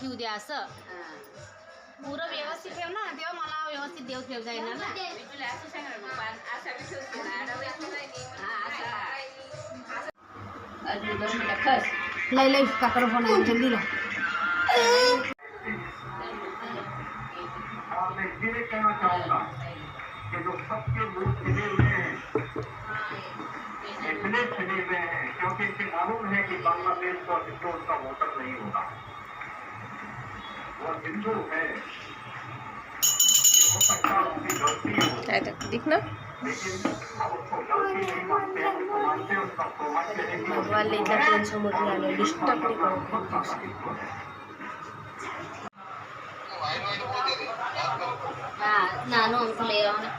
ठेवू दे असं पुरं व्यवस्थित ठेव ना तेव्हा मला व्यवस्थित देव ठेवता येणार ना. लय लय काकर फोन आहे जल्दी ला. इतने छिड़े हुए हैं क्योंकि इसे मालूम है कि बांग्लादेश और हिंदू उसका वोटर नहीं होगा. वो हिंदू है, हो सकता है उनकी गलती हो दिखना लेकिन अब उसको गलती नहीं मानते हैं, उसको मानते हैं उसका सौभाग्य है कि भगवान ले जाकर समोर आले डिस्टर्ब नहीं करो. નાનો અંક લઈ આવવાનો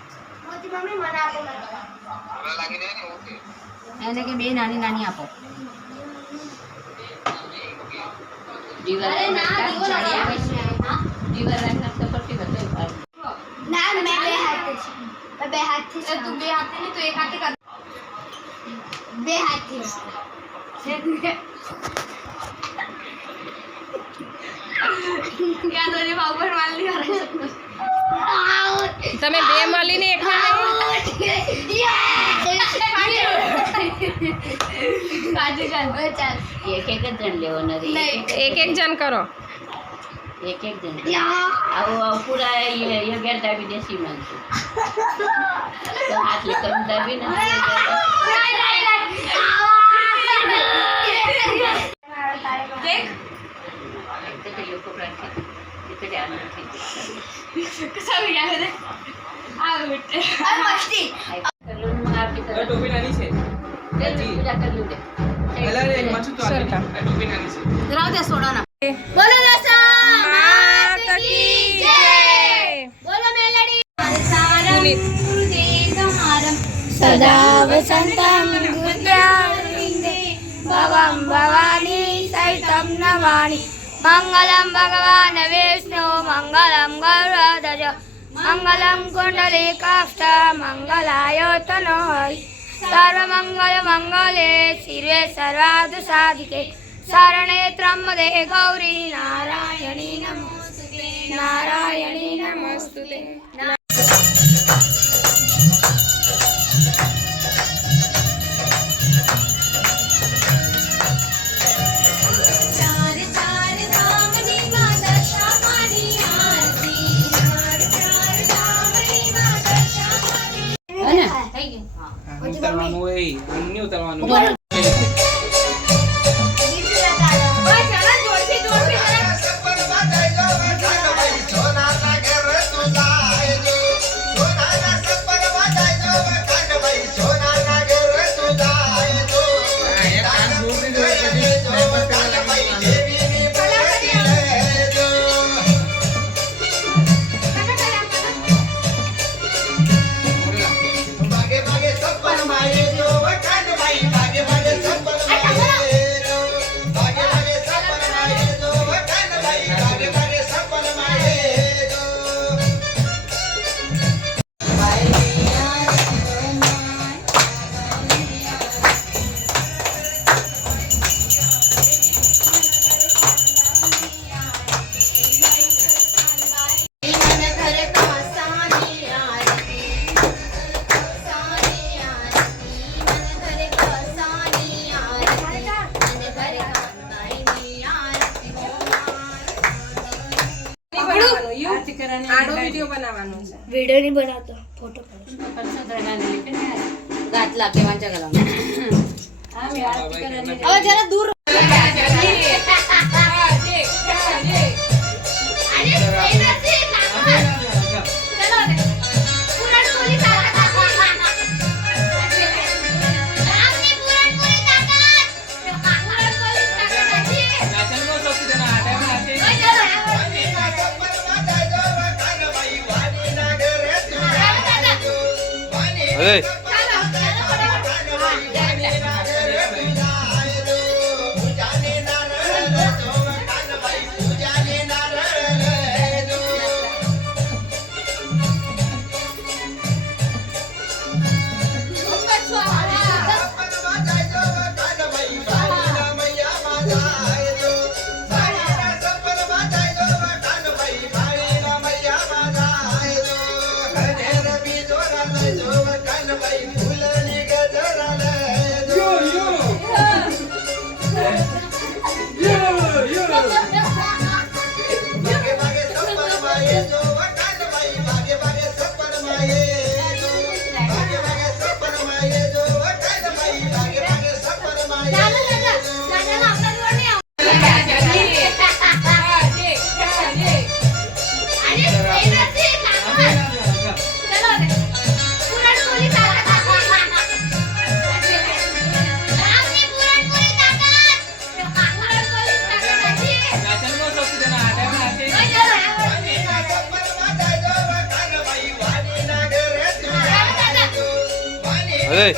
એને કે બે નાની નાની આપો. તમે બે મળીને એકલા એક એક જ જણ લેવાનો એક એક જણ કરો. एक एक जन अब पूरा ये गेरता भी देसी मानसू तो हाथ लेकर दाबी ना देख इतने लोग को प्रांत इतने आनंद थे कसा भी क्या है आ बेटे और मस्ती कर लो ना आपकी तरह टोपी नानी से जी पूजा कर लो दे अरे मचू तो आगे टोपी नानी से राव दे सोडा ना बोलो दसा माता की जय. बोलो मेलडी सदा वसंतं हृदयारविन्दे भवं भवानी सहितं नमामि. मंगलं भगवान् विष्णु मंगलं गरुडध्वज मंगलं कुण्डलीकाक्ष मंगलाय तनोहरि. सर्वमङ्गलमङ्गले शिवे सर्वार्थसाधिके शरणे त्र्यम्बके गौरी नारायणी नमोस्तुते नारायणी नमोस्तुते. उतरवानो है अन्य उतरवानो वीडियो बनावવાનો છે. वीडियो नहीं बनाता फोटो घातला केव्हाच्या घाला आम्ही आरती करायला अहो जरा दूर Hey. अरे